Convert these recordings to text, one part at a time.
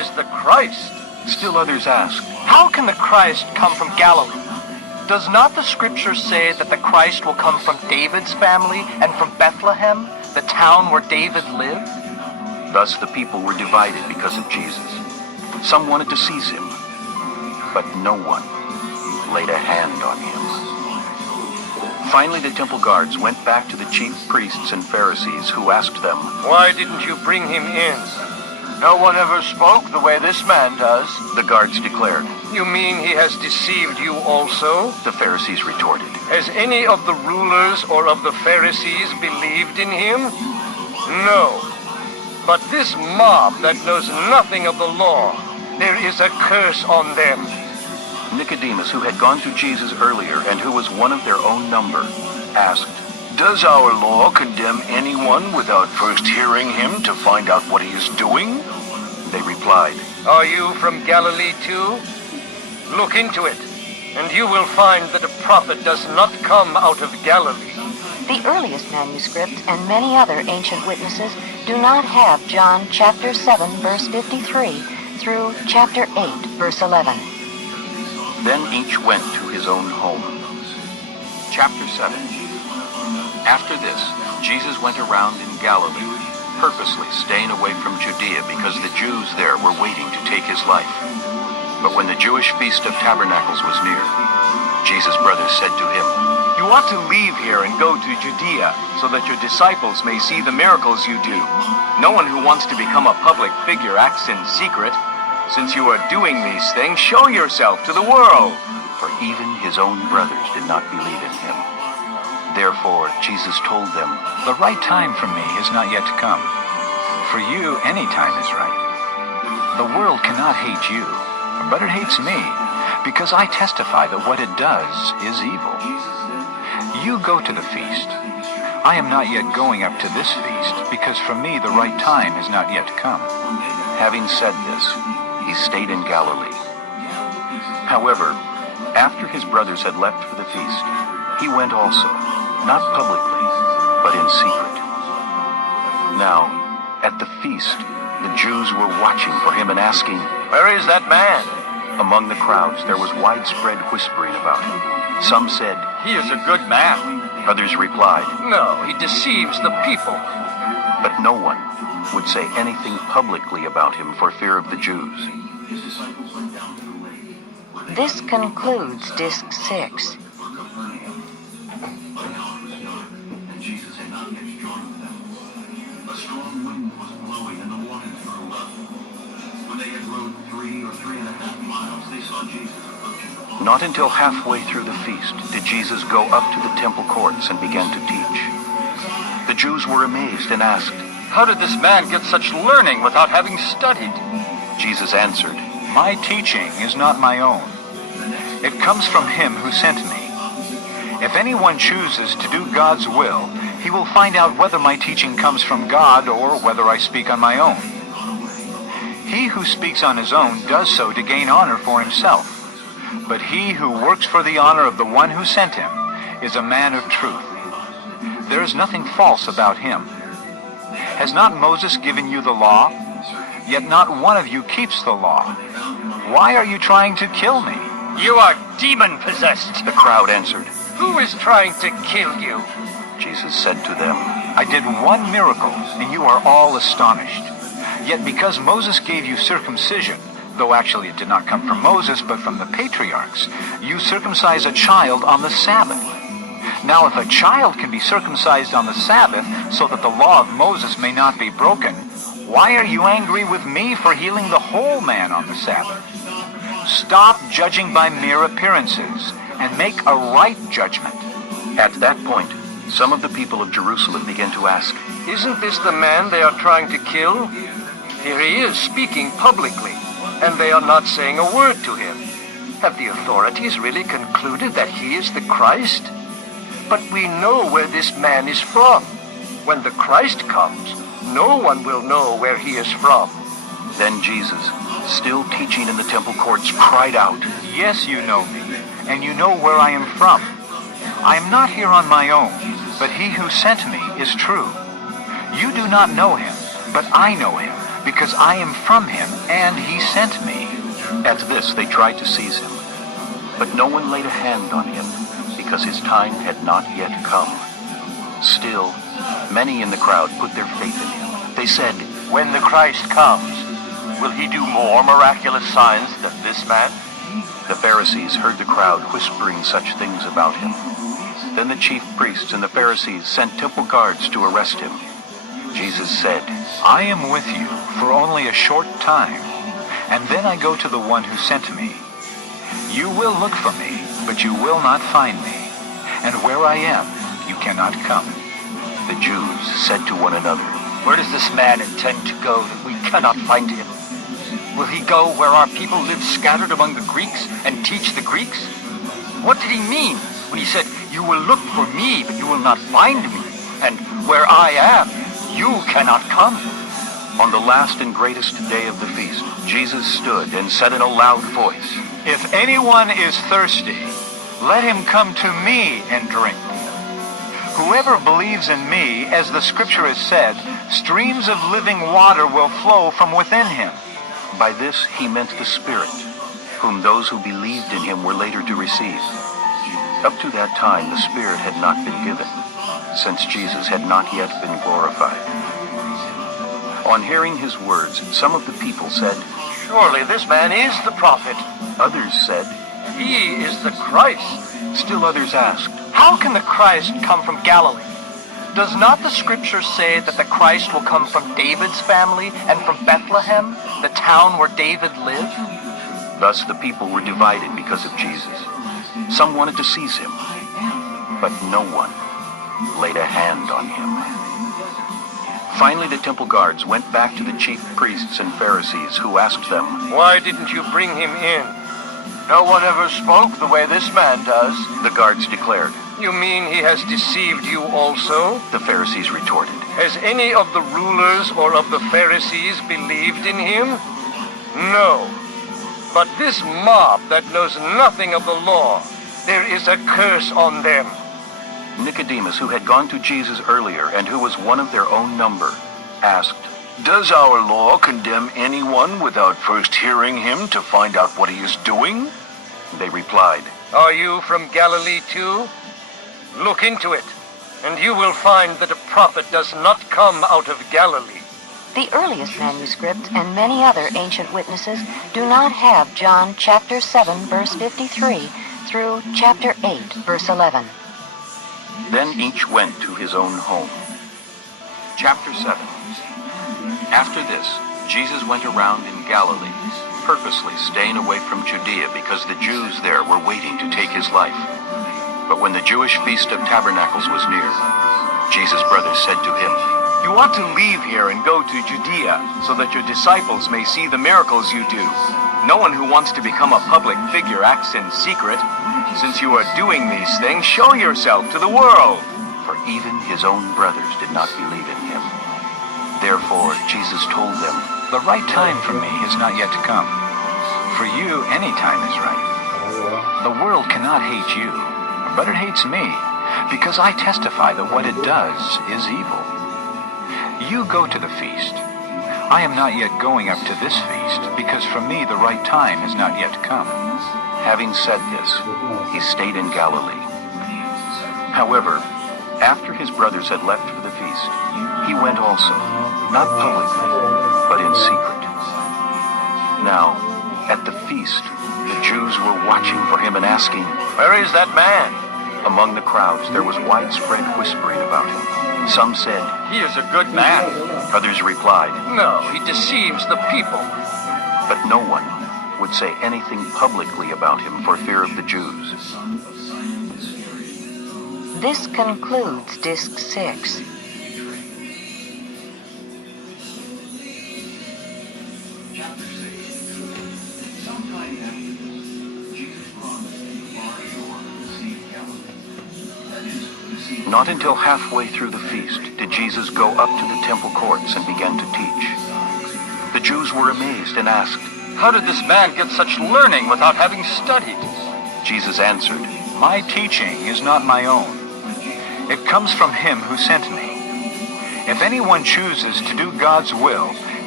is the Christ. Still others asked, How can the Christ come from Galilee? Does not the scripture say that the Christ will come from David's family and from Bethlehem, the town where David lived? Thus the people were divided because of Jesus. Some wanted to seize him, but no one laid a hand on him. Finally, the temple guards went back to the chief priests and Pharisees, who asked them, Why didn't you bring him in? No one ever spoke the way this man does. The guards declared. You mean he has deceived you also? The Pharisees retorted. Has any of the rulers or of the Pharisees believed in him? No. But this mob that knows nothing of the law, there is a curse on them. Nicodemus, who had gone to Jesus earlier and who was one of their own number, asked, Does our law condemn anyone without first hearing him to find out what he is doing? They replied, Are you from Galilee too? Look into it, and you will find that a prophet does not come out of Galilee. The earliest manuscripts and many other ancient witnesses do not have John chapter 7, verse 53 through chapter 8, verse 11. Then each went to his own home. Chapter 7. After this, Jesus went around in Galilee, purposely staying away from Judea because the Jews there were waiting to take his life. But when the Jewish Feast of Tabernacles was near, Jesus' brothers said to him, You ought to leave here and go to Judea, so that your disciples may see the miracles you do. No one who wants to become a public figure acts in secret. Since you are doing these things, show yourself to the world. For even his own brothers did not believe in him. Therefore, Jesus told them, The right time for me has not yet come. For you, any time is right. The world cannot hate you, but it hates me, because I testify that what it does is evil. You go to the feast. I am not yet going up to this feast, because for me the right time has not yet come. Having said this, he stayed in Galilee. However, after his brothers had left for the feast, he went also, not publicly, but in secret. Now, at the feast, the Jews were watching for him and asking, Where is that man? Among the crowds there was widespread whispering about him. Some said, He is a good man. Others replied, No, he deceives the people. but no one would say anything publicly about him for fear of the Jews. This concludes Disc 6. Not until halfway through the feast did Jesus go up to the temple courts and began to teach. The Jews were amazed and asked, How did this man get such learning without having studied? Jesus answered, My teaching is not my own. It comes from him who sent me. If anyone chooses to do God's will, he will find out whether my teaching comes from God or whether I speak on my own. He who speaks on his own does so to gain honor for himself. But he who works for the honor of the one who sent him is a man of truth. There is nothing false about him. Has not Moses given you the law? Yet not one of you keeps the law. Why are you trying to kill me? You are demon-possessed. The crowd answered. Who is trying to kill you? Jesus said to them, I did one miracle, and you are all astonished. Yet because Moses gave you circumcision, though actually it did not come from Moses, but from the patriarchs, you circumcise a child on the Sabbath. Now if a child can be circumcised on the Sabbath, so that the law of Moses may not be broken, why are you angry with me for healing the whole man on the Sabbath? Stop judging by mere appearances, and make a right judgment. At that point, some of the people of Jerusalem began to ask, Isn't this the man they are trying to kill? Here he is speaking publicly, and they are not saying a word to him. Have the authorities really concluded that he is the Christ? But we know where this man is from. When the Christ comes, no one will know where he is from. Then Jesus, still teaching in the temple courts, cried out, Yes, you know me, and you know where I am from. I am not here on my own, but he who sent me is true. You do not know him, but I know him, because I am from him, and he sent me." At this they tried to seize him, but no one laid a hand on him, because his time had not yet come. Still, many in the crowd put their faith in him. They said, When the Christ comes, will he do more miraculous signs than this man? The Pharisees heard the crowd whispering such things about him. Then the chief priests and the Pharisees sent temple guards to arrest him. Jesus said, "I am with you for only a short time, and then I go to the one who sent me. You will look for me, but you will not find me, and where I am, you cannot come." The Jews said to one another, Where does this man intend to go that we cannot find him? Will he go where our people live scattered among the Greeks and teach the Greeks? What did he mean when he said, "You will look for me, but you will not find me, and where I am, you cannot come"? On the last and greatest day of the feast, Jesus stood and said in a loud voice, "If anyone is thirsty, let him come to me and drink. Whoever believes in me, as the scripture has said, streams of living water will flow from within him." By this he meant the Spirit, whom those who believed in him were later to receive. Up to that time the Spirit had not been given, since Jesus had not yet been glorified. On hearing his words, some of the people said, Surely this man is the prophet. others said, He is the Christ. still others asked, How can the Christ come from Galilee? Does not the scripture say that the Christ will come from David's family and from Bethlehem, the town where David lived? Thus the people were divided because of Jesus. Some wanted to seize him, but no one laid a hand on him. Finally the temple guards went back to the chief priests and Pharisees, who asked them, Why didn't you bring him in? No one ever spoke the way this man does. The guards declared. You mean he has deceived you also? The Pharisees retorted, Has any of the rulers or of the Pharisees believed in him? No. But this mob that knows nothing of the law, there is a curse on them. Nicodemus, who had gone to Jesus earlier and who was one of their own number, asked, Does our law condemn anyone without first hearing him to find out what he is doing? They replied, Are you from Galilee too? Look into it, and you will find that a prophet does not come out of Galilee. The earliest manuscripts and many other ancient witnesses do not have John chapter 7 verse 53 through chapter 8 verse 11. Then each went to his own home. Chapter 7. After this, Jesus went around in Galilee, purposely staying away from Judea because the Jews there were waiting to take his life. But when the Jewish Feast of Tabernacles was near, Jesus' brothers said to him, You want to leave here and go to Judea so that your disciples may see the miracles you do. No one who wants to become a public figure acts in secret. Since you are doing these things, show yourself to the world. for even his own brothers did not believe in him. Therefore Jesus told them, "The right time for me is not yet to come. For you, any time is right. The world cannot hate you, but it hates me, because I testify that what it does is evil. You go to the feast. I am not yet going up to this feast, because for me the right time has not yet come." Having said this, he stayed in Galilee. However, after his brothers had left for the feast, he went also, not publicly, but in secret. Now, at the feast, the Jews were watching for him and asking, Where is that man? Among the crowds there was widespread whispering about him. Some said, He is a good man. others replied, No, he deceives the people. but no one would say anything publicly about him for fear of the Jews. This concludes Disc 6. Not until halfway through the feast did Jesus go up to the temple courts and began to teach. The Jews were amazed and asked, How did this man get such learning without having studied? Jesus answered, "My teaching is not my own. It comes from him who sent me. If anyone chooses to do God's will,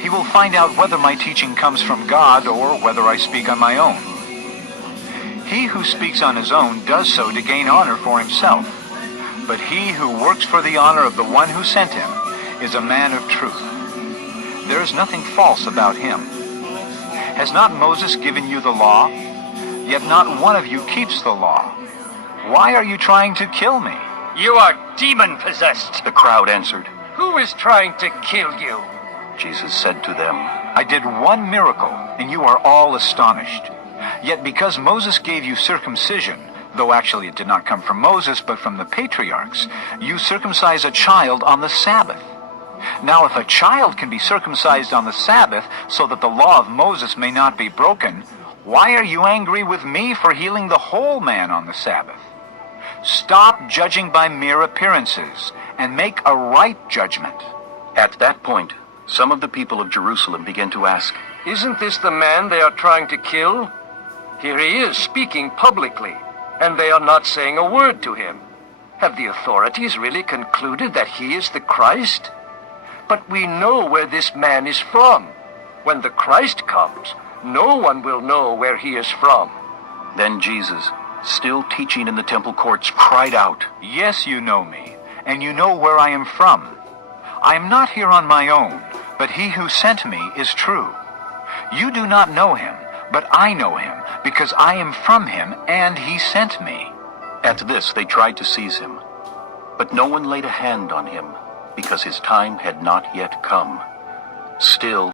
he will find out whether my teaching comes from God or whether I speak on my own. He who speaks on his own does so to gain honor for himself, but he who works for the honor of the one who sent him is a man of truth. There is nothing false about him. Has not Moses given you the law? Yet not one of you keeps the law. Why are you trying to kill me? You are demon-possessed. The crowd answered. Who is trying to kill you? Jesus said to them, I did one miracle, and you are all astonished. Yet because Moses gave you circumcision, though actually it did not come from Moses but from the patriarchs, you circumcise a child on the Sabbath. Now if a child can be circumcised on the Sabbath so that the law of Moses may not be broken, why are you angry with me for healing the whole man on the Sabbath? Stop judging by mere appearances and make a right judgment. At that point, some of the people of Jerusalem began to ask, Isn't this the man they are trying to kill? Here he is speaking publicly, and they are not saying a word to him. Have the authorities really concluded that he is the Christ? But we know where this man is from. When the Christ comes, no one will know where he is from. Then Jesus, still teaching in the temple courts, cried out, Yes, you know me, and you know where I am from. I am not here on my own, but he who sent me is true. You do not know him, but I know him, because I am from him, and he sent me. At this they tried to seize him, but no one laid a hand on him, because his time had not yet come. Still